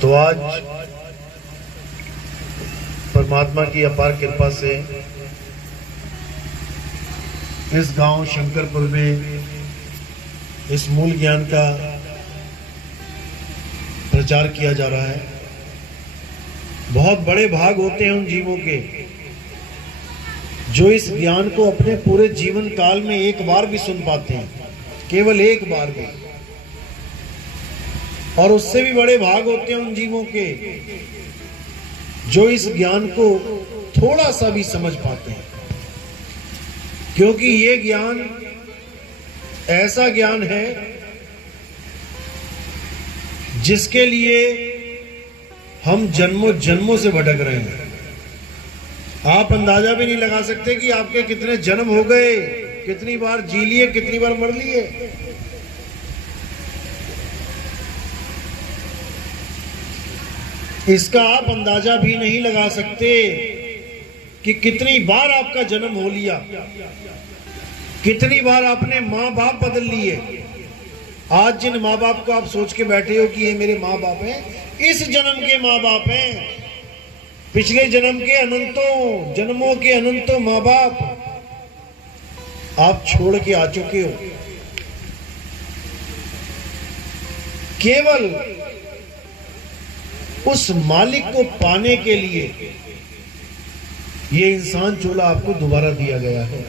तो आज परमात्मा की अपार कृपा से इस गांव शंकरपुर में इस मूल ज्ञान का प्रचार किया जा रहा है। बहुत बड़े भाग होते हैं उन जीवों के जो इस ज्ञान को अपने पूरे जीवन काल में एक बार भी सुन पाते हैं, केवल एक बार भी। और उससे भी बड़े भाग होते हैं उन जीवों के जो इस ज्ञान को थोड़ा सा भी समझ पाते हैं, क्योंकि ये ज्ञान ऐसा ज्ञान है जिसके लिए हम जन्मों जन्मों से भटक रहे हैं। आप अंदाजा भी नहीं लगा सकते कि आपके कितने जन्म हो गए, कितनी बार जी लिए, कितनी बार मर लिए। इसका आप अंदाजा भी नहीं लगा सकते कि कितनी बार आपका जन्म हो लिया, कितनी बार आपने माँ बाप बदल लिए। आज जिन माँ बाप को आप सोच के बैठे हो कि ये मेरे माँ बाप हैं, इस जन्म के माँ बाप हैं, पिछले जन्म के अनंतों जन्मों के अनंतों माँ बाप आप छोड़ के आ चुके हो। केवल उस मालिक को पाने के लिए ये इंसान चोला आपको दोबारा दिया गया है।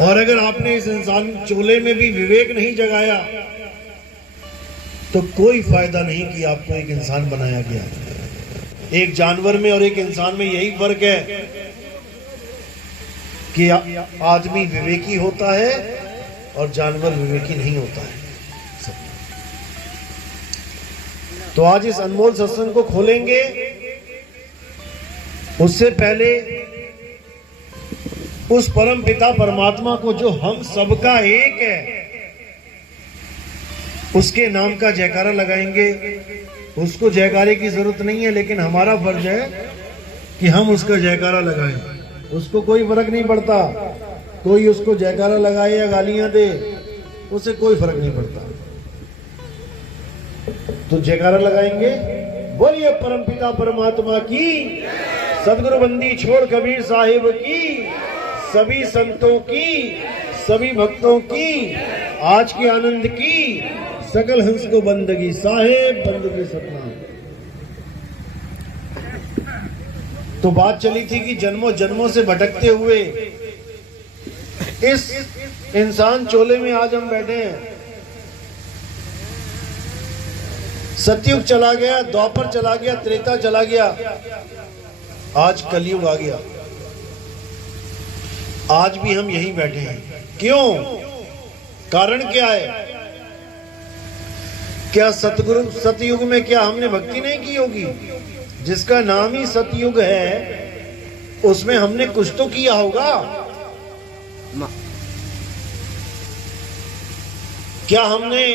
और अगर आपने इस इंसान चोले में भी विवेक नहीं जगाया तो कोई फायदा नहीं कि आपको एक इंसान बनाया गया। एक जानवर में और एक इंसान में यही फर्क है कि आदमी विवेकी होता है और जानवर विवेकी नहीं होता है। तो आज इस अनमोल सत्संग को खोलेंगे, उससे पहले उस परम पिता परमात्मा को जो हम सबका एक है, उसके नाम का जयकारा लगाएंगे। उसको जयकारे की जरूरत नहीं है, लेकिन हमारा फर्ज है कि हम उसका जयकारा लगाएं। उसको कोई फर्क नहीं पड़ता, कोई उसको जयकारा लगाए या गालियां दे, उसे कोई फर्क नहीं पड़ता। तो जयकारा लगाएंगे, बोलिए परम पिता परमात्मा की, सदगुरु बंदी छोड़ कबीर साहिब की, सभी संतों की, सभी भक्तों की, आज के आनंद की, सकल हंस को बंदगी साहेब बंदगी सतनाम। तो बात चली थी कि जन्मों जन्मों से भटकते हुए इस इंसान चोले में आज हम बैठे हैं। सतयुग चला गया, द्वापर चला गया, त्रेता चला गया, आज कलयुग आ गया। आज भी हम यहीं बैठे हैं। क्यों? कारण क्या है? क्या सतयुग में क्या हमने भक्ति नहीं की होगी? जिसका नाम ही सतयुग है उसमें हमने कुछ तो किया होगा। क्या हमने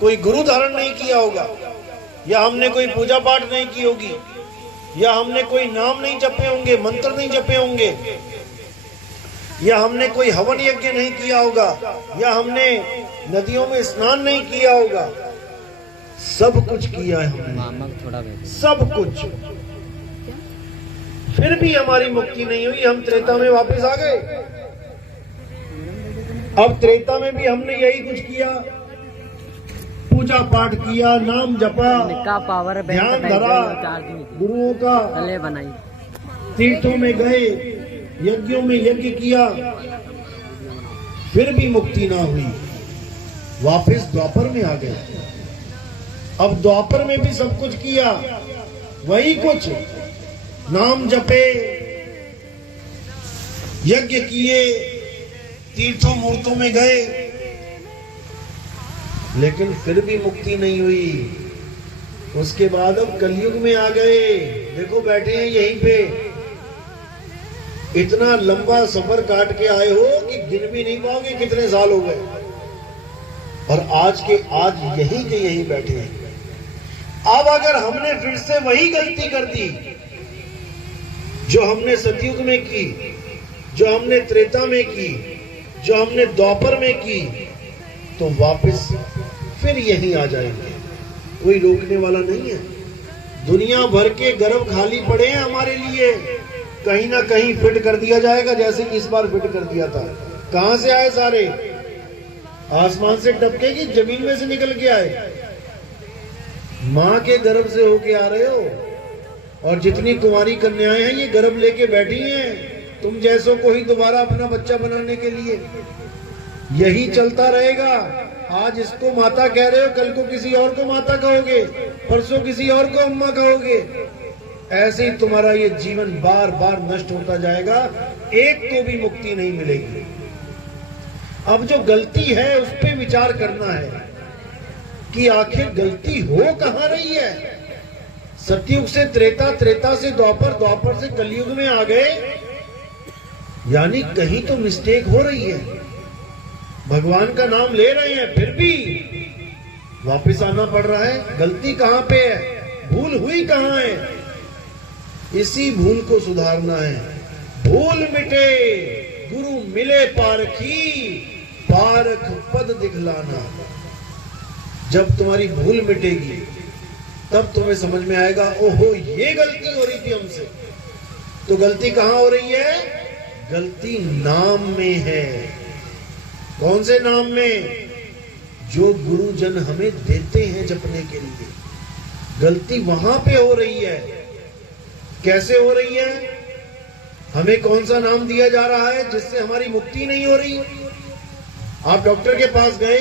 कोई गुरु धारण नहीं किया होगा, या हमने कोई पूजा पाठ नहीं की होगी, या हमने कोई नाम नहीं जपे होंगे, मंत्र नहीं जपे होंगे, या हमने कोई हवन यज्ञ नहीं किया होगा, या हमने नदियों में स्नान नहीं किया होगा। सब कुछ किया है हमने, सब कुछ। फिर भी हमारी मुक्ति नहीं हुई। हम त्रेता में वापस आ गए। अब त्रेता में भी हमने यही कुछ किया, पूजा पाठ किया, नाम जपा, ध्यान धरा, गुरुओं का बनाई, तीर्थों में गए, यज्ञों में यज्ञ किया, फिर भी मुक्ति ना हुई। वापस द्वापर में आ गए। अब द्वापर में भी सब कुछ किया, वही कुछ, नाम जपे, यज्ञ किए, तीर्थों मूर्तों में गए, लेकिन फिर भी मुक्ति नहीं हुई। उसके बाद अब कलयुग में आ गए। देखो बैठे हैं यहीं पे, इतना लंबा सफर काट के आए हो कि गिन भी नहीं पाओगे कितने साल हो गए, और आज के आज यहीं के यहीं बैठे हैं। अब अगर हमने फिर से वही गलती कर दी जो हमने सतयुग में की, जो हमने त्रेता में की, जो हमने द्वापर में की, तो वापस फिर यहीं आ जाएंगे। कोई रोकने वाला नहीं है। दुनिया भर के गर्भ खाली पड़े हैं हमारे लिए, कहीं ना कहीं फिट कर दिया जाएगा, जैसे कि इस बार फिट कर दिया था। कहां से आए सारे? आसमान से टपके कि जमीन में से निकल के आए? मां के गर्भ से होके आ रहे हो। और जितनी कुंवारी कन्याएं हैं ये गर्भ लेके बैठी हैं तुम जैसों को ही दोबारा अपना बच्चा बनाने के लिए। यही चलता रहेगा। आज इसको माता कह रहे हो, कल को किसी और को माता कहोगे, परसों किसी और को अम्मा कहोगे। ऐसे ही तुम्हारा ये जीवन बार बार नष्ट होता जाएगा, एक को भी मुक्ति नहीं मिलेगी। अब जो गलती है उस पर विचार करना है कि आखिर गलती हो कहां रही है। सतयुग से त्रेता, त्रेता से द्वापर, द्वापर से कलयुग में आ गए, यानी कहीं तो मिस्टेक हो रही है। भगवान का नाम ले रहे हैं फिर भी वापस आना पड़ रहा है। गलती कहां पे है, भूल हुई कहां है, इसी भूल को सुधारना है। भूल मिटे गुरु मिले पारखी, पारख पद दिखलाना। जब तुम्हारी भूल मिटेगी तब तुम्हें समझ में आएगा, ओहो ये गलती हो रही थी हमसे। तो गलती कहां हो रही है? गलती नाम में है। कौन से नाम में? जो गुरुजन हमें देते हैं जपने के लिए। गलती वहां पे हो रही है। कैसे हो रही है? हमें कौन सा नाम दिया जा रहा है जिससे हमारी मुक्ति नहीं हो रही? आप डॉक्टर के पास गए,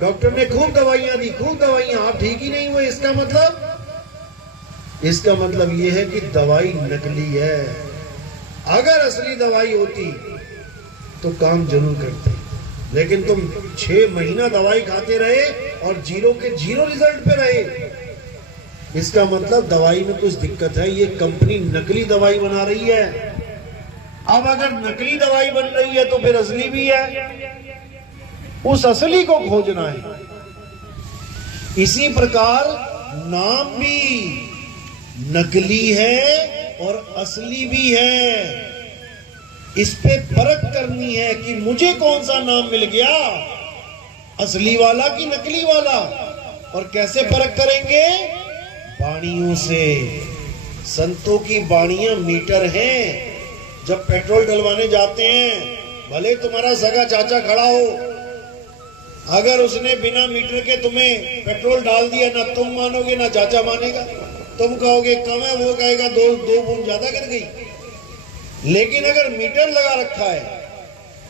डॉक्टर ने खूब दवाइयां दी, खूब दवाइयां, आप ठीक ही नहीं हुए। इसका मतलब यह है कि दवाई नकली है। अगर असली दवाई होती तो काम जरूर करते, लेकिन तुम 6 महीना दवाई खाते रहे और जीरो के जीरो रिजल्ट पे रहे। इसका मतलब दवाई में कुछ दिक्कत है, ये कंपनी नकली दवाई बना रही है। अब अगर नकली दवाई बन रही है तो फिर असली भी है, उस असली को खोजना है। इसी प्रकार नाम भी नकली है और असली भी है। इस पे परख करनी है कि मुझे कौन सा नाम मिल गया, असली वाला कि नकली वाला। और कैसे परख करेंगे? बाणियों से। संतों की बाणियां मीटर हैं। जब पेट्रोल डलवाने जाते हैं, भले तुम्हारा सगा चाचा खड़ा हो, अगर उसने बिना मीटर के तुम्हें पेट्रोल डाल दिया, ना तुम मानोगे ना चाचा मानेगा। तुम कहोगे कम है, वो कहेगा दो बूंद ज्यादा गिर गई। लेकिन अगर मीटर लगा रखा है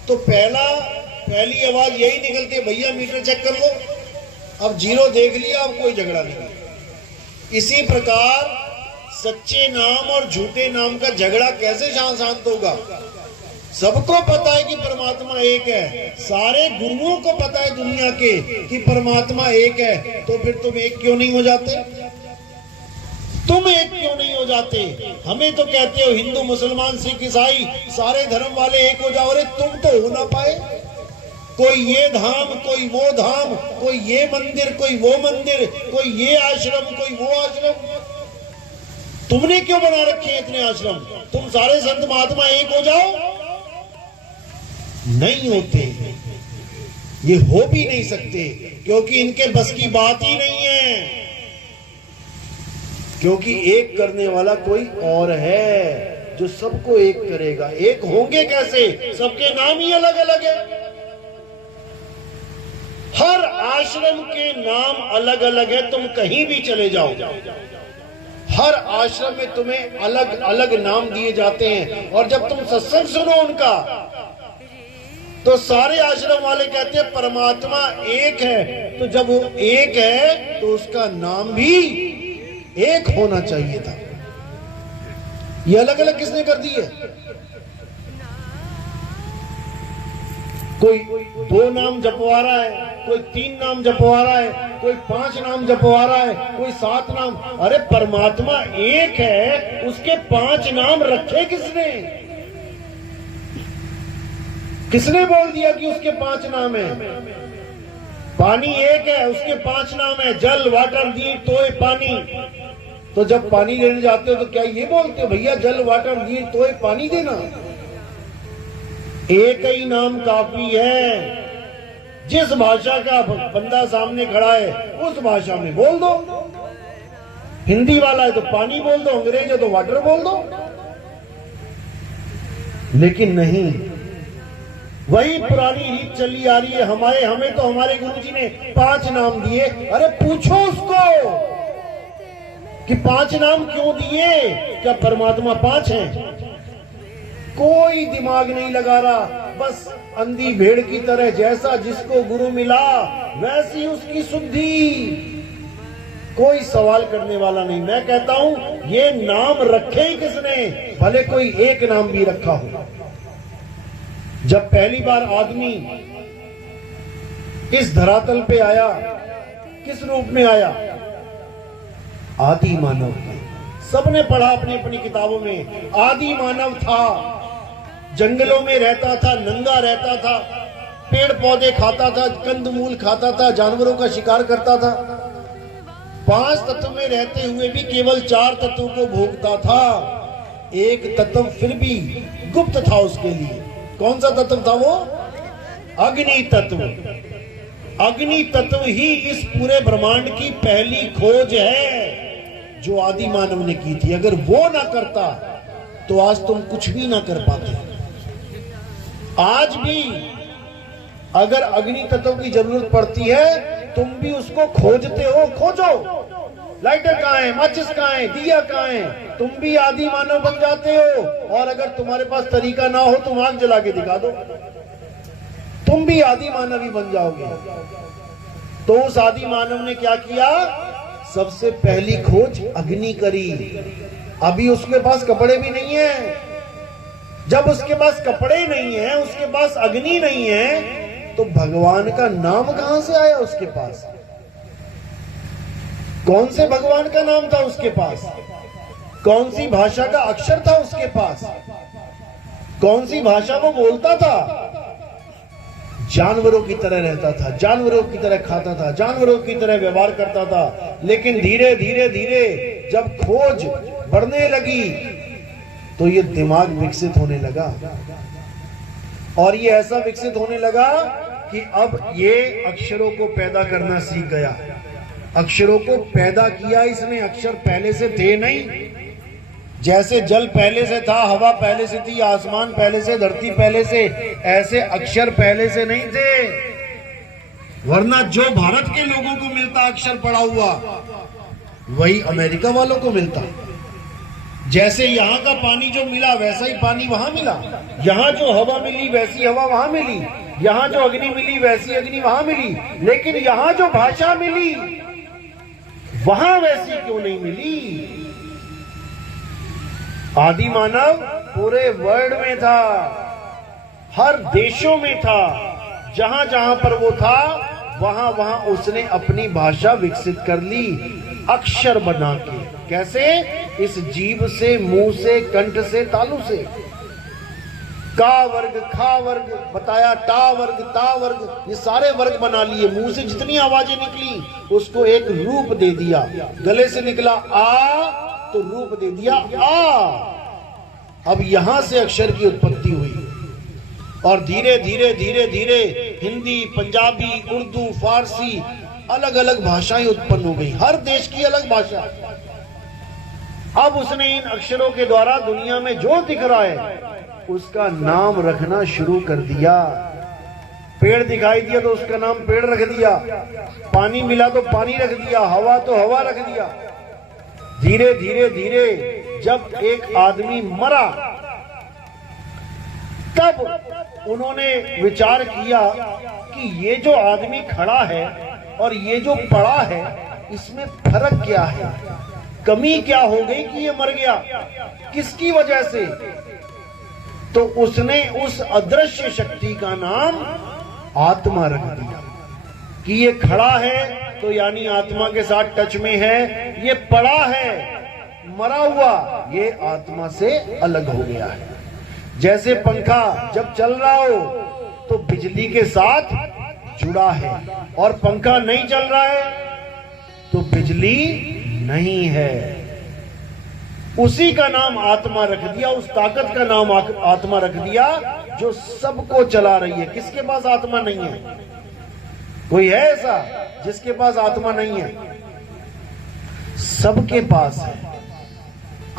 तो पहली आवाज यही निकलती है, भैया मीटर चेक कर लो। अब जीरो देख लिया, अब कोई झगड़ा नहीं। इसी प्रकार सच्चे नाम और झूठे नाम का झगड़ा कैसे शांत होगा? सबको पता है कि परमात्मा एक है, सारे गुरुओं को पता है दुनिया के कि परमात्मा एक है, तो फिर तुम एक क्यों नहीं हो जाते? तुम एक क्यों नहीं हो जाते? हमें तो कहते हो हिंदू मुसलमान सिख ईसाई सारे धर्म वाले एक हो जाओ। अरे तुम तो हो ना पाए। कोई ये धाम, कोई वो धाम, कोई ये मंदिर, कोई वो मंदिर, कोई ये आश्रम, कोई वो आश्रम। तुमने क्यों बना रखे हैं इतने आश्रम? तुम सारे संत महात्मा एक हो जाओ। नहीं होते, ये हो भी नहीं सकते, क्योंकि इनके बस की बात ही नहीं है। क्योंकि एक करने वाला कोई और है जो सबको एक करेगा। एक होंगे कैसे? सबके नाम ही अलग अलग है। हर आश्रम के नाम अलग अलग है। तुम कहीं भी चले जाओ, हर आश्रम में तुम्हें अलग अलग नाम दिए जाते हैं। और जब तुम सत्संग सुनो उनका, तो सारे आश्रम वाले कहते हैं परमात्मा एक है। तो जब वो एक है तो उसका नाम भी एक होना चाहिए था। ये अलग अलग किसने कर दी है? कोई 2 नाम जपवा रहा है, कोई 3 नाम जपवा रहा है, कोई 5 नाम जपवा रहा है, कोई 7 नाम। अरे परमात्मा एक है, उसके 5 नाम रखे किसने? किसने बोल दिया कि उसके 5 नाम है? पानी एक है, उसके 5 नाम है, जल, वाटर, दी, तोय, पानी। तो जब पानी लेने जाते हो तो क्या ये बोलते हो भैया जल, वाटर, दी, तोय, पानी देना? एक ही नाम काफी है। जिस भाषा का बंदा सामने खड़ा है उस भाषा में बोल दो। हिंदी वाला है तो पानी बोल दो, अंग्रेज है तो वाटर बोल दो। लेकिन नहीं, वही पुरानी रीत चली आ रही है। हमें तो हमारे गुरुजी ने 5 नाम दिए। अरे पूछो उसको कि 5 नाम क्यों दिए? क्या परमात्मा 5 हैं? कोई दिमाग नहीं लगा रहा, बस अंधी भेड़ की तरह जैसा जिसको गुरु मिला वैसी उसकी शुद्धि। कोई सवाल करने वाला नहीं। मैं कहता हूं ये नाम रखे ही किसने, भले कोई एक नाम भी रखा हो। जब पहली बार आदमी इस धरातल पे आया, किस रूप में आया? आदि मानव। सबने पढ़ा अपनी अपनी किताबों में, आदि मानव था, जंगलों में रहता था, नंगा रहता था, पेड़ पौधे खाता था, कंदमूल खाता था, जानवरों का शिकार करता था। 5 तत्व में रहते हुए भी केवल 4 तत्वों को भोगता था। एक तत्व फिर भी गुप्त था उसके लिए। कौन सा तत्व था वो? अग्नि तत्व। अग्नि तत्व ही इस पूरे ब्रह्मांड की पहली खोज है जो आदि मानव ने की थी। अगर वो ना करता तो आज तुम कुछ भी ना कर पाते। आज भी अगर अग्नि तत्व की जरूरत पड़ती है तुम भी उसको खोजते हो। खोजो, लाइटर कहाँ है, माचिस कहाँ है, दिया कहाँ है, तुम भी आदि मानव बन जाते हो। और अगर तुम्हारे पास तरीका ना हो तुम आग जला के दिखा दो, तुम भी आदि मानव ही बन जाओगे। तो उस आदि मानव ने क्या किया? सबसे पहली खोज अग्नि करी। अभी उसके पास कपड़े भी नहीं है। जब उसके पास कपड़े नहीं है, उसके पास अग्नि नहीं है, तो भगवान का नाम कहां से आया उसके पास? कौन से भगवान का नाम था उसके पास? कौन सी भाषा का अक्षर था उसके पास? कौन सी भाषा वो बोलता था? जानवरों की तरह रहता था, जानवरों की तरह खाता था, जानवरों की तरह व्यवहार करता था। लेकिन धीरे धीरे धीरे जब खोज बढ़ने लगी तो ये दिमाग विकसित होने लगा। और ये ऐसा विकसित होने लगा कि अब ये अक्षरों को पैदा करना सीख गया। अक्षरों को पैदा किया इसने। अक्षर पहले से थे नहीं। जैसे जल पहले से था, हवा पहले से थी, आसमान पहले से, धरती पहले से, ऐसे अक्षर पहले से नहीं थे। वरना जो भारत के लोगों को मिलता अक्षर पढ़ा हुआ, वही अमेरिका वालों को मिलता। जैसे यहाँ का पानी जो मिला वैसा ही पानी वहां मिला। यहाँ जो हवा मिली वैसी हवा वहां मिली। यहाँ जो अग्नि मिली वैसी अग्नि वहां मिली। लेकिन यहाँ जो भाषा मिली वहां वैसी क्यों नहीं मिली? आदि मानव पूरे वर्ल्ड में था, हर देशों में था। जहां जहां पर वो था वहां वहां उसने अपनी भाषा विकसित कर ली, अक्षर बना के। कैसे? इस जीभ से, मुंह से, कंठ से, तालु से। का वर्ग, खा वर्ग बताया, टा वर्ग, ता वर्ग, ये सारे वर्ग बना लिए। मुंह से जितनी आवाजें निकली उसको एक रूप दे दिया। गले से निकला आ तो रूप दे दिया आ। अब यहां से अक्षर की उत्पत्ति हुई। और धीरे धीरे धीरे धीरे हिंदी, पंजाबी, उर्दू, फारसी, अलग अलग भाषाएं उत्पन्न हो गई। हर देश की अलग भाषा। अब उसने इन अक्षरों के द्वारा दुनिया में जो दिख रहा है उसका नाम रखना शुरू कर दिया। पेड़ दिखाई दिया तो उसका नाम पेड़ रख दिया, पानी मिला तो पानी रख दिया, हवा तो हवा रख दिया। धीरे धीरे धीरे जब एक आदमी मरा तब उन्होंने विचार किया कि ये जो आदमी खड़ा है और ये जो पड़ा है इसमें फर्क क्या है, कमी क्या हो गई कि ये मर गया, किसकी वजह से? तो उसने उस अदृश्य शक्ति का नाम आत्मा रख दिया कि ये खड़ा है तो यानी आत्मा के साथ टच में है, ये पड़ा है मरा हुआ ये आत्मा से अलग हो गया है। जैसे पंखा जब चल रहा हो तो बिजली के साथ जुड़ा है और पंखा नहीं चल रहा है तो बिजली नहीं है। उसी का नाम आत्मा रख दिया, उस ताकत का नाम आत्मा रख दिया जो सबको चला रही है। किसके पास आत्मा नहीं है? कोई है ऐसा जिसके पास आत्मा नहीं है? सबके पास है।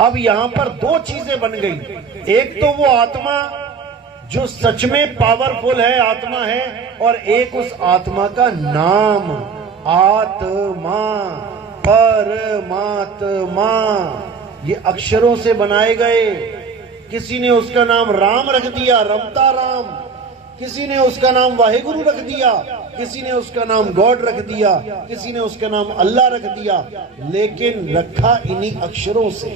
अब यहां पर दो चीजें बन गई। एक तो वो आत्मा जो सच में पावरफुल है, आत्मा है, और एक उस आत्मा का नाम, आत्मा, परमात्मा। ये अक्षरों से बनाए गए। किसी ने उसका नाम राम रख दिया, रमता राम। किसी ने उसका नाम वाहेगुरु रख दिया, किसी ने उसका नाम गॉड रख दिया, किसी ने उसका नाम अल्लाह रख दिया, लेकिन रखा इन्हीं अक्षरों से।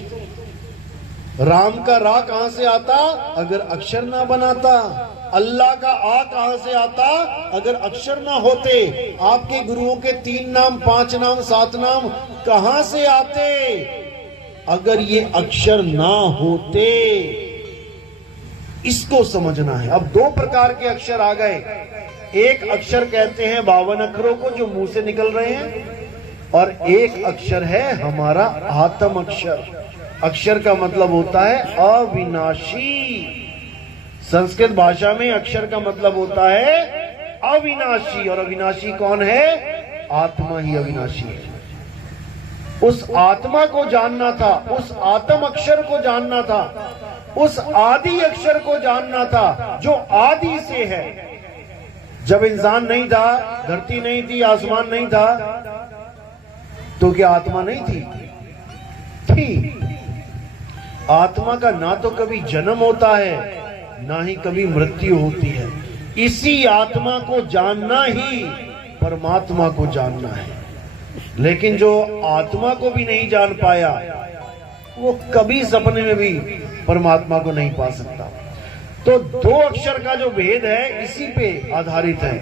राम का रा कहां से आता अगर अक्षर ना बनाता? अल्लाह का आ कहां से आता अगर अक्षर ना होते? आपके गुरुओं के 3 नाम, 5 नाम, 7 नाम कहां से आते अगर ये अक्षर ना होते? इसको समझना है। अब 2 प्रकार के अक्षर आ गए। एक अक्षर कहते हैं 52 अक्षरों को जो मुंह से निकल रहे हैं, और एक अक्षर है हमारा आत्म अक्षर। अक्षर का मतलब होता है अविनाशी। संस्कृत भाषा में अक्षर का मतलब होता है अविनाशी, और अविनाशी कौन है? आत्मा ही अविनाशी है। उस आत्मा को जानना था, उस आत्म अक्षर को जानना था, उस आदि अक्षर को जानना था जो आदि से है। जब इंसान नहीं था, धरती नहीं थी, आसमान नहीं था, तो क्या आत्मा नहीं थी? थी। आत्मा का ना तो कभी जन्म होता है, ना ही कभी मृत्यु होती है। इसी आत्मा को जानना ही परमात्मा को जानना है। लेकिन जो आत्मा को भी नहीं जान पाया, वो कभी सपने में भी परमात्मा को नहीं पा सकता। तो 2 अक्षर का जो भेद है इसी पे आधारित है।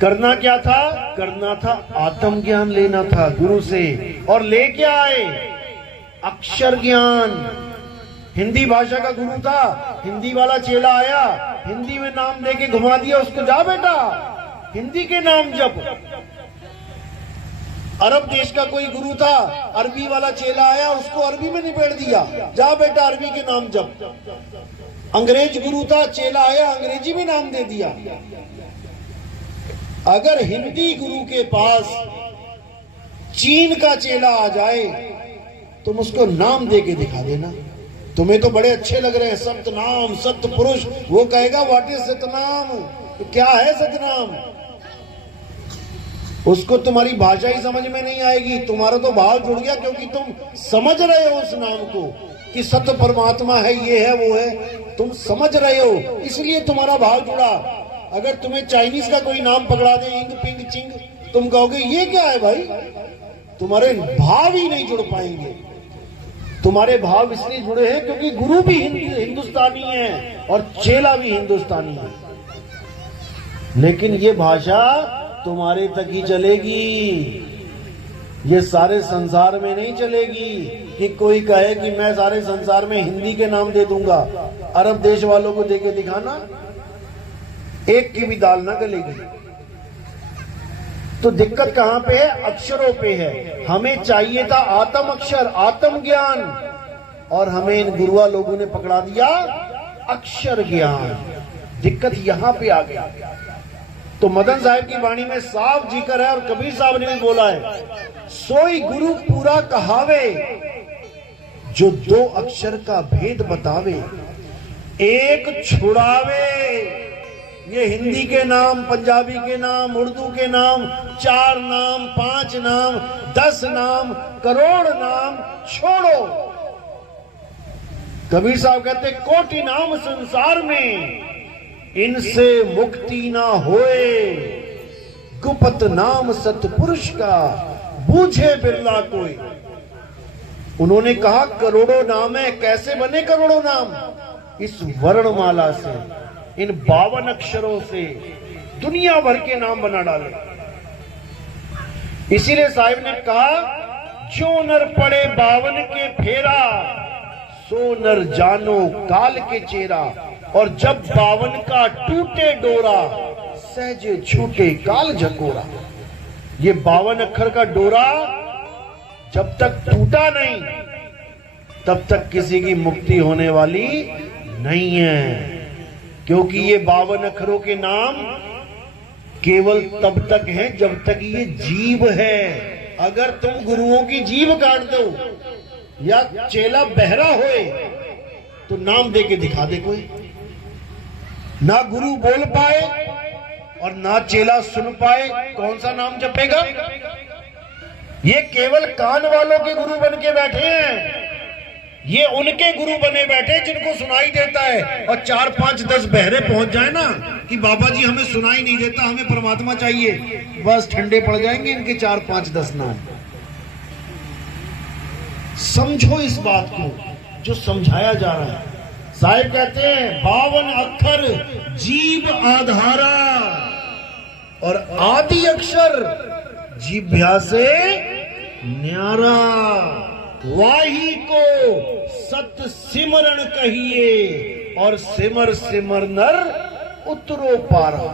करना क्या था? करना था आत्मज्ञान लेना था गुरु से, और ले क्या आए? अक्षर ज्ञान। हिंदी भाषा का गुरु था, हिंदी वाला चेला आया, हिंदी में नाम देके घुमा दिया उसको, जा बेटा हिंदी के नाम जप। अरब देश का कोई गुरु था, अरबी वाला चेला आया, उसको अरबी में निपेट दिया, जा बेटा अरबी के नाम जप। अंग्रेज गुरु था, चेला आया, अंग्रेजी में नाम दे दिया। अगर हिंदी गुरु के पास चीन का चेला आ जाए, तुम उसको नाम दे के दिखा देना। तुम्हें तो बड़े अच्छे लग रहे हैं सतनाम, सतपुरुष, वो कहेगा व्हाट इज सतनाम? तो क्या है सतनाम? उसको तुम्हारी भाषा ही समझ में नहीं आएगी। तुम्हारा तो भाव जुड़ गया, क्योंकि तुम समझ रहे हो उस नाम को कि सत्य परमात्मा है, ये है, वो है, तुम समझ रहे हो, इसलिए तुम्हारा भाव जुड़ा। अगर तुम्हें चाइनीज का कोई नाम पकड़ा दे, इंग पिंग चिंग, तुम कहोगे ये क्या है भाई? तुम्हारे भाव ही नहीं जुड़ पाएंगे। तुम्हारे भाव इसलिए जुड़े हैं क्योंकि गुरु भी हिंदुस्तानी है और चेला भी हिंदुस्तानी है। लेकिन ये भाषा तुम्हारे तक ही चलेगी, ये सारे संसार में नहीं चलेगी। कि कोई कहे कि मैं सारे संसार में हिंदी के नाम दे दूंगा, अरब देश वालों को देके दिखाना, एक की भी दाल ना गलेगी। तो दिक्कत कहां पे है? अक्षरों पे है। हमें चाहिए था आत्म अक्षर, आत्म ज्ञान, और हमें इन गुरुआ लोगों ने पकड़ा दिया अक्षर ज्ञान। दिक्कत यहां पे आ गई। तो मदन साहब की वाणी में साफ जिक्र है, और कबीर साहब ने भी बोला है, सोई गुरु पूरा कहावे, जो 2 अक्षर का भेद बतावे, एक छुड़ावे। ये हिंदी के नाम, पंजाबी के नाम, उर्दू के नाम, 4 नाम, 5 नाम, 10 नाम, करोड़ नाम छोड़ो। कबीर साहब कहते कोटि नाम संसार में, इनसे मुक्ति ना होए, गुप्त नाम सतपुरुष का, बूझे बिरला कोई। उन्होंने कहा करोड़ों नाम है। कैसे बने करोड़ों नाम? इस वर्णमाला से, इन 52 अक्षरों से दुनिया भर के नाम बना डाले। इसीलिए साहिब ने कहा, जो नर पड़े 52 के फेरा, सो नर जानो काल के चेहरा। और जब 52 का टूटे डोरा, सहजे छूटे काल झकोरा। ये 52 अक्षर का डोरा जब तक टूटा नहीं, तब तक किसी की मुक्ति होने वाली नहीं है। क्योंकि ये 52 अक्षरों के नाम केवल तब तक है जब तक ये जीव है। अगर तुम गुरुओं की जीव काट दो या चेला बहरा होए तो नाम दे के दिखा दे कोई। ना गुरु बोल पाए और ना चेला सुन पाए, कौन सा नाम जपेगा? ये केवल कान वालों के गुरु बन के बैठे हैं। ये उनके गुरु बने बैठे जिनको सुनाई देता है, और 4 5 10 बहरे पहुंच जाए ना कि बाबा जी हमें सुनाई नहीं देता, हमें परमात्मा चाहिए, बस ठंडे पड़ जाएंगे इनके 4 5 10 नाम। समझो इस बात को जो समझाया जा रहा है। साहिब कहते हैं 52 अक्षर जीव आधारा, और आदि अक्षर जीभ्या से न्यारा। वाही को सत सिमरण कहिए, और सिमर सिमर नर उतरो पारा।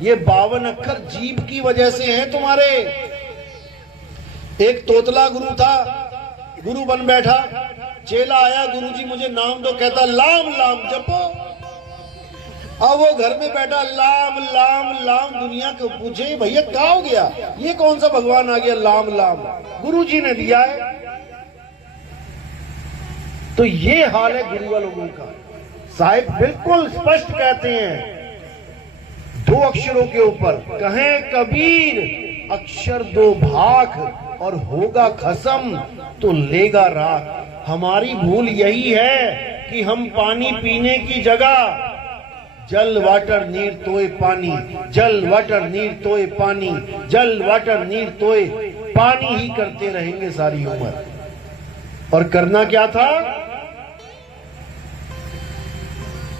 ये 52 अक्षर जीभ की वजह से हैं तुम्हारे। एक तोतला गुरु था, गुरु बन बैठा, चेला आया, गुरुजी मुझे नाम दो, कहता लाम लाम जपो। अब वो घर में बैठा लाम लाम लाम, दुनिया को पूछे भैया क्या हो गया, ये कौन सा भगवान आ गया लाम लाम, गुरुजी ने दिया है। तो ये हाल है गुरु लोगों का। साहिब बिल्कुल स्पष्ट कहते हैं 2 अक्षरों के ऊपर, कहें कबीर अक्षर 2 भाग, और होगा खसम तो लेगा राख। हमारी भूल यही है कि हम पानी पीने की जगह जल वाटर नीर तोए पानी, जल वाटर नीर तोए पानी, जल वाटर नीर तोए पानी ही करते रहेंगे सारी उम्र। और करना क्या था?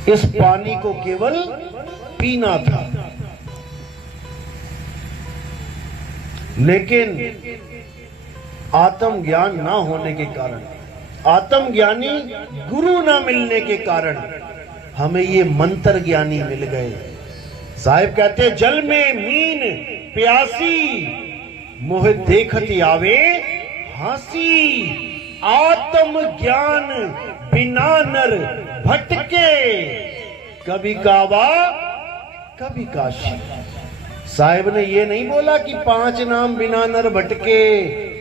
इस पानी को केवल पीना था। लेकिन आत्म ज्ञान ना होने के कारण, आत्मज्ञानी गुरु ना मिलने के कारण हमें ये मंत्र ज्ञानी मिल गए। साहिब कहते जल में मीन प्यासी, मोह देखत आवे हासी। आत्म ज्ञान बिना नर भटके, कभी काबा कभी काशी। साहिब ने ये नहीं बोला कि 5 नाम बिना नर भटके,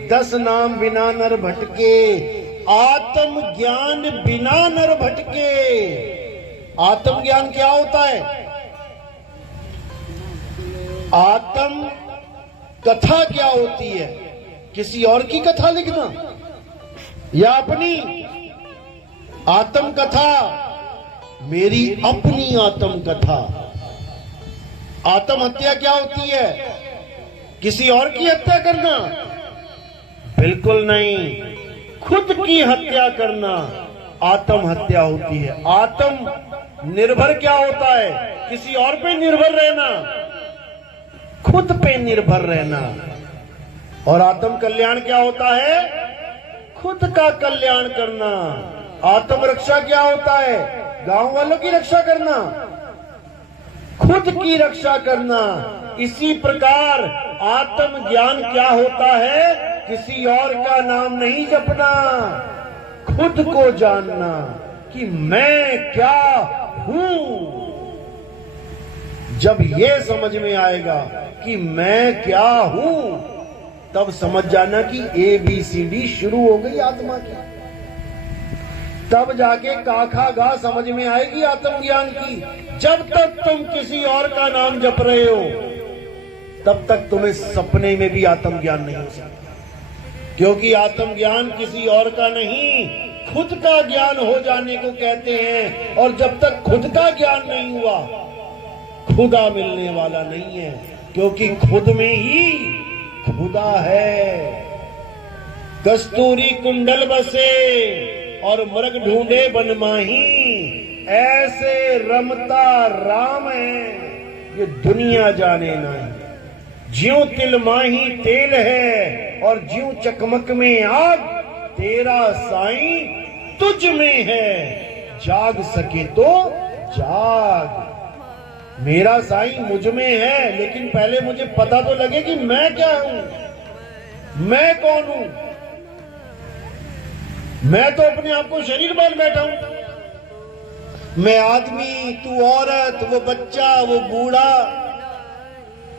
10 नाम बिना नर भटके, आत्म ज्ञान बिना नर भटके। आत्म ज्ञान क्या होता है? आत्म कथा क्या होती है? किसी और की कथा लिखना या अपनी? आत्म कथा मेरी अपनी आत्म कथा। आत्महत्या क्या होती है? किसी और की हत्या करना? बिल्कुल नहीं, खुद की हत्या करना आत्महत्या होती है। आत्म निर्भर क्या होता है? किसी और पे निर्भर रहना, खुद पे निर्भर रहना। और आत्म कल्याण क्या होता है? खुद का कल्याण करना। आत्म रक्षा क्या होता है? गांव वालों की रक्षा करना, खुद की रक्षा करना। इसी प्रकार आत्म ज्ञान क्या होता है? किसी और का नाम नहीं जपना, खुद को जानना कि मैं क्या हूं। जब ये समझ में आएगा कि मैं क्या हूं, तब समझ जाना कि ABCD शुरू हो गई आत्मा की। तब जाके काखा गा समझ में आएगी आत्मज्ञान की। जब तक तुम किसी और का नाम जप रहे हो, तब तक तुम्हें सपने में भी आत्मज्ञान नहीं हो सकता, क्योंकि आत्मज्ञान किसी और का नहीं, खुद का ज्ञान हो जाने को कहते हैं। और जब तक खुद का ज्ञान नहीं हुआ, खुदा मिलने वाला नहीं है, क्योंकि खुद में ही खुदा है। कस्तूरी कुंडल बसे और मृग ढूंढे बनमाही, ऐसे रमता राम है ये दुनिया जाने नहीं। ज्यों तिल माही तेल है और ज्यों चकमक में आग, तेरा साईं तुझ में है, जाग सके तो जाग। मेरा साईं मुझ में है, लेकिन पहले मुझे पता तो लगे कि मैं क्या हूं, मैं कौन हूं। मैं तो अपने आप को शरीर मान बैठा हूं। मैं आदमी, तू औरत, वो बच्चा, वो बूढ़ा,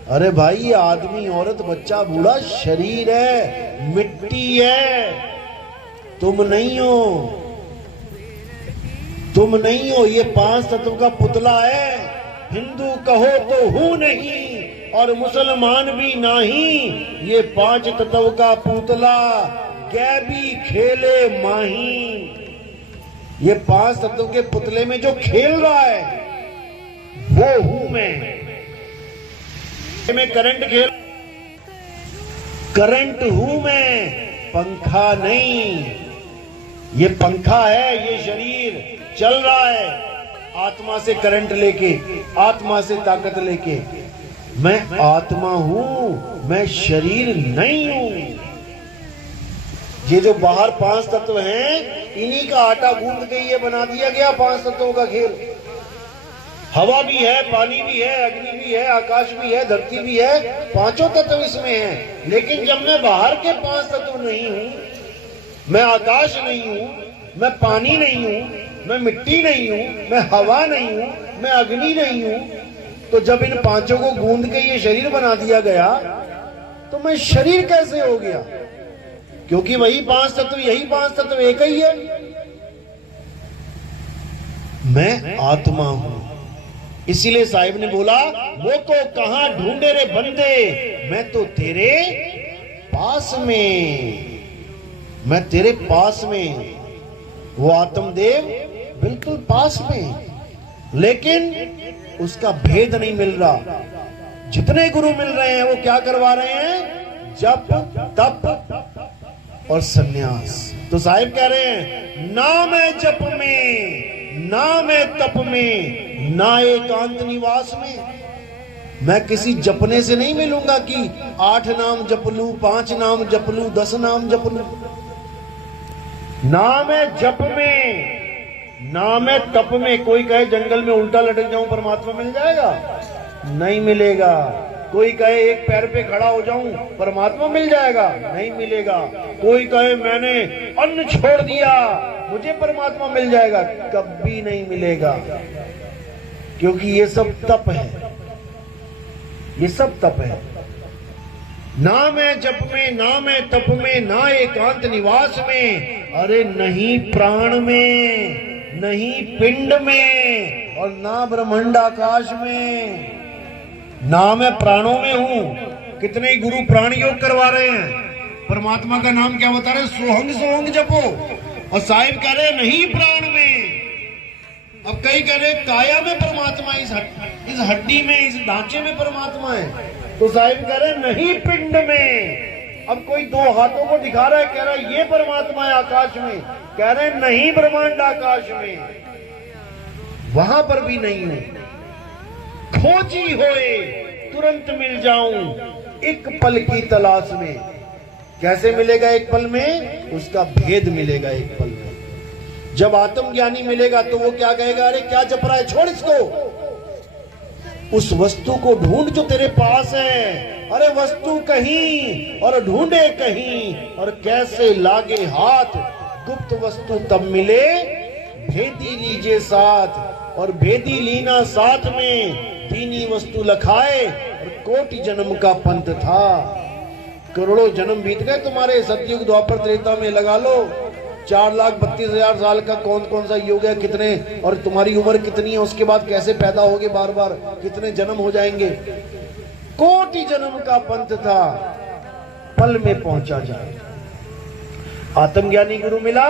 अरे भाई ये आदमी औरत बच्चा बूढ़ा शरीर है, मिट्टी है, तुम नहीं हो, तुम नहीं हो। ये 5 तत्व का पुतला है। हिंदू कहो तो हूं नहीं और मुसलमान भी नहीं, ये 5 तत्व का पुतला गैबी खेले माही। ये 5 तत्व के पुतले में जो खेल रहा है वो हूं मैं करंट खेल, करंट हूं मैं, पंखा नहीं। ये पंखा है, ये शरीर चल रहा है आत्मा से करंट लेके, आत्मा से ताकत लेके। मैं आत्मा हूं, मैं शरीर नहीं हूं। ये जो बाहर 5 तत्व हैं, इन्हीं का आटा गूंद के ये बना दिया गया 5 तत्वों का खेल। हवा भी है, पानी भी है, अग्नि भी है, आकाश भी है, धरती भी है, 5 तत्व इसमें हैं। लेकिन जब मैं बाहर के 5 तत्व नहीं हूं, मैं आकाश नहीं हूं, मैं पानी नहीं हूं, मैं मिट्टी नहीं हूं, मैं हवा नहीं हूं, मैं अग्नि नहीं हूं, तो जब इन 5 को गूंद के ये शरीर बना दिया गया तो मैं शरीर कैसे हो गया? क्योंकि वही 5 तत्व, यही 5 तत्व एक ही है। मैं आत्मा हूं। इसीलिए साहिब ने बोला, वो तो कहां ढूंढे रे बंदे, मैं तो तेरे पास में, मैं तेरे पास में। वो आत्मदेव बिल्कुल पास में, लेकिन उसका भेद नहीं मिल रहा। जितने गुरु मिल रहे हैं वो क्या करवा रहे हैं? जप, तप और सन्यास। तो साहिब कह रहे हैं, ना मैं जप में, ना मैं तप में, ना एकांत निवास में। मैं किसी जपने से नहीं मिलूंगा कि 8 नाम जप लूं, 5 नाम जप लूं, 10 नाम जप लूं। ना मैं जप में, ना मैं तप में। कोई कहे जंगल में उल्टा लटक जाऊं परमात्मा मिल जाएगा? नहीं मिलेगा। कोई कहे एक पैर पे खड़ा हो जाऊं परमात्मा मिल जाएगा? नहीं मिलेगा। कोई कहे मैंने अन्न छोड़ दिया मुझे परमात्मा मिल जाएगा? कभी नहीं मिलेगा। क्योंकि ये सब तप है, ये सब तप है। ना मैं जप में, ना मैं तप में, ना एकांत निवास में, अरे नहीं प्राण में, नहीं पिंड में, और ना ब्रह्मांड आकाश में। ना मैं प्राणों में हूं। कितने गुरु प्राण योग करवा रहे हैं, परमात्मा का नाम क्या बता रहे? सोहंग सोहंग जपो। और साहिब कह रहे नहीं प्राण में। अब कई कह रहे काया में परमात्मा, इस हड्डी में, इस ढांचे में परमात्मा है। तो साहिब कह रहे नहीं पिंड में। अब कोई 2 हाथों को दिखा रहा है, कह रहा है ये परमात्मा है आकाश में, कह रहे नहीं ब्रह्मांड आकाश में, वहां पर भी नहीं है। खोजी होए तुरंत मिल जाऊं एक पल की तलाश में। कैसे मिलेगा एक पल में? उसका भेद मिलेगा एक पल में। जब आत्मज्ञानी मिलेगा तो वो क्या कहेगा? अरे क्या जप रहा है, छोड़ इसको, उस वस्तु को ढूंढ जो तेरे पास है। अरे वस्तु कहीं और ढूंढे कहीं, और कैसे लागे हाथ, गुप्त वस्तु तब मिले भेदी लीजिए साथ। और भेदी लीना साथ में, दीनी वस्तु लखाए, और कोटि जन्म का पंथ था। करोड़ों जन्म बीत गए तुम्हारे, सतयुग द्वापर त्रेता में लगा लो। 4,32,000 साल का कौन कौन सा युग है, कितने, और तुम्हारी उम्र कितनी है, उसके बाद कैसे पैदा होगे, बार बार कितने जन्म हो जाएंगे। कोटि जन्म का पंथ था, पल में पहुंचा जाए। आत्मज्ञानी गुरु मिला,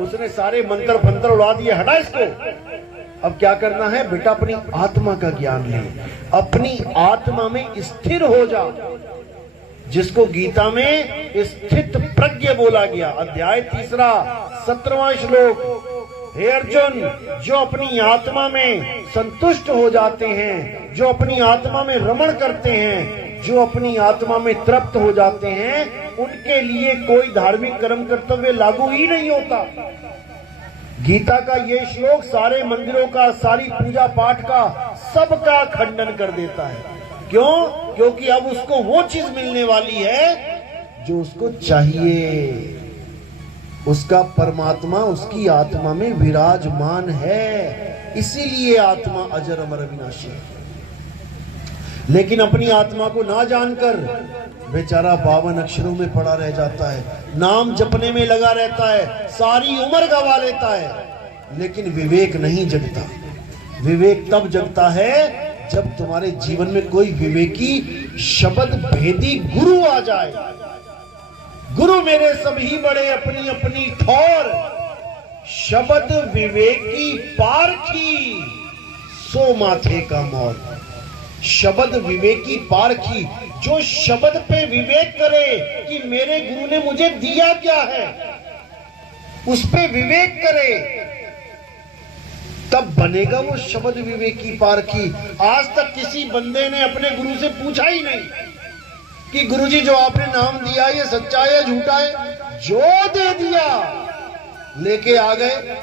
उसने सारे मंत्र फंत्र उड़ा दिए, हटा इसको। अब क्या करना है बेटा? अपनी आत्मा का ज्ञान ले, अपनी आत्मा में स्थिर हो जा, जिसको गीता में स्थित प्रज्ञ बोला गया। अध्याय 3 17वां श्लोक। हे अर्जुन, जो अपनी आत्मा में संतुष्ट हो जाते हैं, जो अपनी आत्मा में रमण करते हैं, जो अपनी आत्मा में तृप्त हो जाते हैं, उनके लिए कोई धार्मिक कर्म कर्तव्य लागू ही नहीं होता। गीता का ये श्लोक सारे मंदिरों का, सारी पूजा पाठ का, सबका खंडन कर देता है। क्यों? क्योंकि अब उसको वो चीज मिलने वाली है जो उसको चाहिए। उसका परमात्मा उसकी आत्मा में विराजमान है, इसीलिए आत्मा अजर अमर अविनाशी है। लेकिन अपनी आत्मा को ना जानकर बेचारा 52 अक्षरों में पड़ा रह जाता है, नाम जपने में लगा रहता है, सारी उम्र गवा लेता है, लेकिन विवेक नहीं जगता। विवेक तब जगता है जब तुम्हारे जीवन में कोई विवेकी शब्द भेदी गुरु आ जाए। गुरु मेरे सभी बड़े अपनी अपनी ठौर, शब्द विवेकी पारखी सो माथे का मोर। शब्द विवेकी पारखी, जो शब्द पे विवेक करे कि मेरे गुरु ने मुझे दिया क्या है, उस पे विवेक करे, तब बनेगा वो शब्द विवेकी पारखी। आज तक किसी बंदे ने अपने गुरु से पूछा ही नहीं कि गुरुजी जो आपने नाम दिया ये सच्चा है या झूठा है, जो दे दिया लेके आ गए।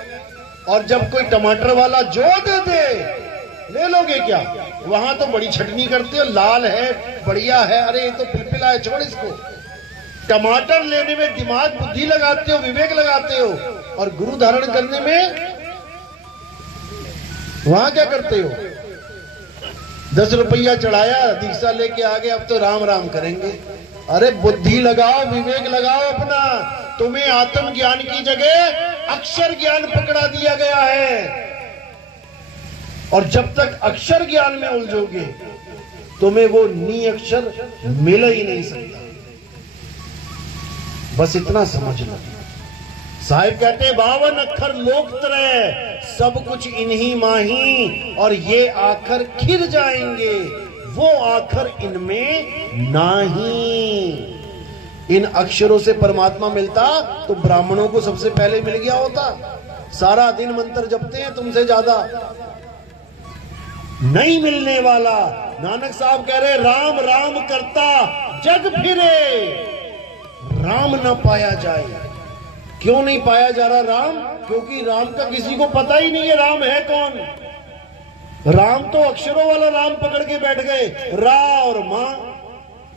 और जब कोई टमाटर वाला जो दे दे, ले लोगे क्या? वहां तो बड़ी छटनी करते हो, लाल है, बढ़िया है, अरे ये तो पिलपिला है, छोड़ इसको। टमाटर लेने में दिमाग बुद्धि लगाते हो, विवेक लगाते हो, और गुरु धारण करने में वहां क्या करते हो? 10 रुपया चढ़ाया, दीक्षा लेके आ गए, अब तो राम राम करेंगे। अरे बुद्धि लगाओ, विवेक लगाओ अपना। तुम्हें आत्म ज्ञान की जगह अक्षर ज्ञान पकड़ा दिया गया है, और जब तक अक्षर ज्ञान में उलझोगे तुम्हें वो नी अक्षर मिल ही नहीं सकता। बस इतना समझ लो। साहिब कहते हैं 52 अक्षर लोक त्रय, सब कुछ इन्हीं माही, और ये आखर खिर जाएंगे, वो आखर इनमें नाही। इन अक्षरों से परमात्मा मिलता तो ब्राह्मणों को सबसे पहले मिल गया होता। सारा दिन मंत्र जपते हैं तुमसे ज्यादा, नहीं मिलने वाला। नानक साहब कह रहे राम राम करता जग फिरे, राम न पाया जाए। क्यों नहीं पाया जा रहा राम? क्योंकि राम का किसी को पता ही नहीं है राम है कौन। राम तो अक्षरों वाला राम पकड़ के बैठ गए, रा और मां,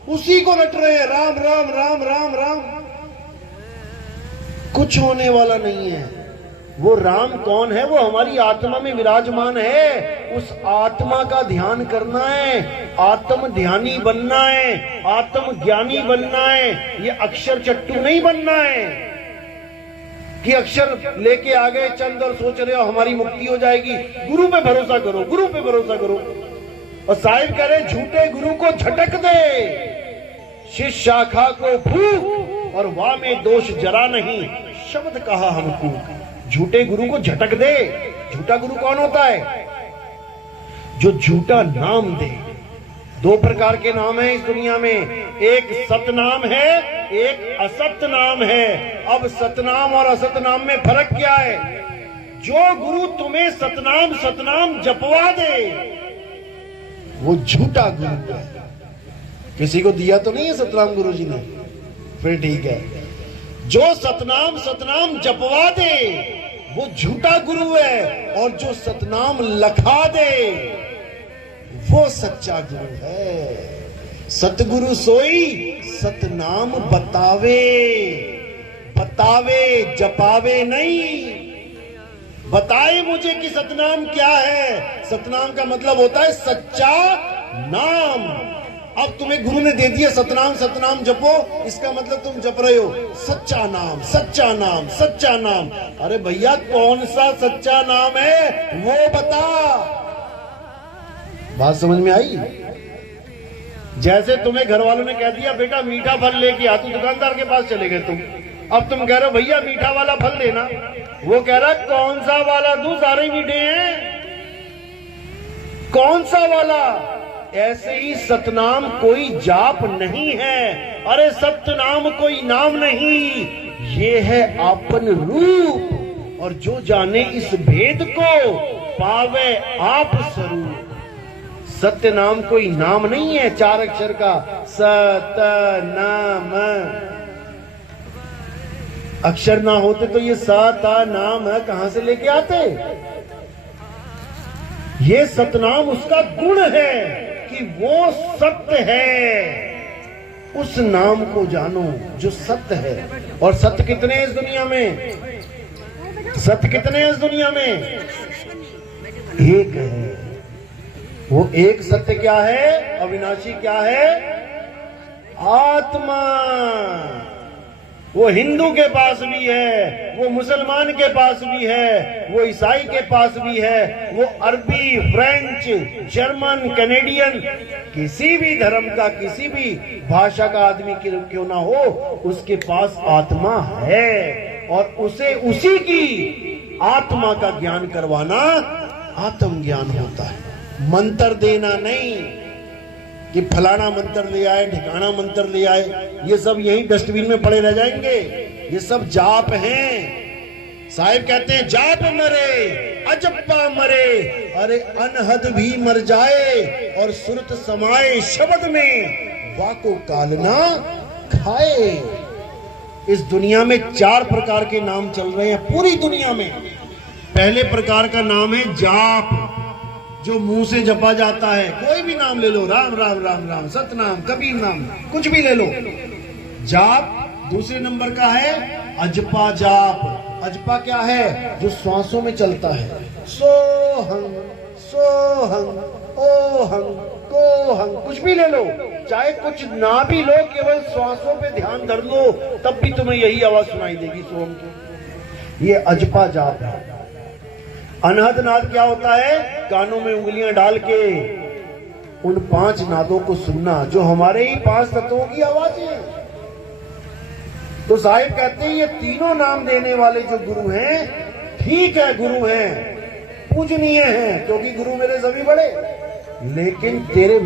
उसी को रट रहे हैं, राम राम राम राम राम। कुछ होने वाला नहीं है। वो राम कौन है? वो हमारी आत्मा में विराजमान है। उस आत्मा का ध्यान करना है, आत्म ध्यानी बनना है, आत्म ज्ञानी बनना है। ये अक्षर चट्टू नहीं बनना है कि अक्षर लेके आ गए चंद और सोच रहे हो हमारी मुक्ति हो जाएगी। गुरु पे भरोसा करो, गुरु पे भरोसा करो। और साहिब कह रहे झूठे गुरु को झटक दे, शिष्य शाखा को फूक, और वाह में दोष जरा नहीं, शब्द कहा हमको। झूठे गुरु को झटक दे। झूठा गुरु कौन होता है? जो झूठा नाम दे। 2 प्रकार के नाम है इस दुनिया में, एक सतनाम है, एक असत नाम है। अब सतनाम और असत नाम में फर्क क्या है? जो गुरु तुम्हें सतनाम सतनाम जपवा दे वो झूठा गुरु है। किसी को दिया तो नहीं है सतनाम गुरु जी ने? फिर ठीक है। जो सतनाम सतनाम जपवा दे वो झूठा गुरु है, और जो सतनाम लखा दे वो सच्चा गुरु है। सतगुरु सोई सतनाम बतावे, बतावे जपावे नहीं। बताए मुझे कि सतनाम क्या है। सतनाम का मतलब होता है सच्चा नाम। अब तुम्हें गुरु ने दे दिया सतनाम सतनाम जपो, इसका मतलब तुम जप रहे हो सच्चा नाम सच्चा नाम सच्चा नाम। अरे भैया कौन सा सच्चा नाम है वो बता। बात समझ में आई? जैसे तुम्हें घर वालों ने कह दिया बेटा मीठा फल लेके आ, तू दुकानदार के पास चले गए तुम। अब तुम कह रहे हो भैया मीठा वाला फल देना, वो कह रहा कौन सा वाला दूं, सारे मीठे हैं, कौन सा वाला। ऐसे ही सतनाम कोई जाप नहीं है। अरे सतनाम कोई नाम नहीं, ये है आपन रूप, और जो जाने इस भेद को पावे आप स्वरूप। सत्य नाम कोई नाम नहीं है 4 अक्षर का, सतनाम। अक्षर ना होते तो ये सता नाम कहां से लेके आते? ये सतनाम उसका गुण है कि वो सत्य है। उस नाम को जानो जो सत्य है। और सत्य कितने हैं इस दुनिया में? सत्य कितने हैं इस दुनिया में? एक है। वो एक सत्य क्या है? अविनाशी क्या है? आत्मा। वो हिंदू के पास भी है, वो मुसलमान के पास भी है, वो ईसाई के पास भी है, वो अरबी, फ्रेंच, जर्मन, कनेडियन, किसी भी धर्म का, किसी भी भाषा का आदमी क्यों ना हो, उसके पास आत्मा है। और उसे उसी की आत्मा का ज्ञान करवाना आत्म ज्ञान होता है। मंत्र देना नहीं कि फलाना मंत्र ले आए, ठिकाना मंत्र ले आए, ये सब यही डस्टबिन में पड़े रह जाएंगे। ये सब जाप हैं। साहिब कहते हैं जाप मरे अजप्पा मरे, अरे अनहद भी मर जाए और सुरत समाए शब्द में, वाको कालना खाए। इस दुनिया में 4 प्रकार के नाम चल रहे हैं पूरी दुनिया में। पहले प्रकार का नाम है जाप, जो मुंह से जपा जाता है। कोई भी नाम ले लो, राम राम राम राम, सतनाम, कबीर नाम, कुछ भी ले लो, जाप। दूसरे नंबर का है अजपा जाप। अजपा क्या है? जो श्वासों में चलता है। सोहं सोहं ओहं कोहं, कुछ भी ले लो, चाहे कुछ ना भी लो, केवल श्वासों पे ध्यान धर लो, तब भी तुम्हें यही आवाज सुनाई देगी, सोहं की। ये अजपा जाप है। अनहद नाद क्या होता है? कानों में उंगलियां डाल के उन 5 नादों को सुनना, जो हमारे ही 5 तत्वों की आवाज है। तो साहिब कहते हैं ये तीनों नाम देने वाले जो गुरु हैं, ठीक है गुरु हैं, पूजनीय हैं, क्योंकि गुरु मेरे सभी बड़े, लेकिन तेरे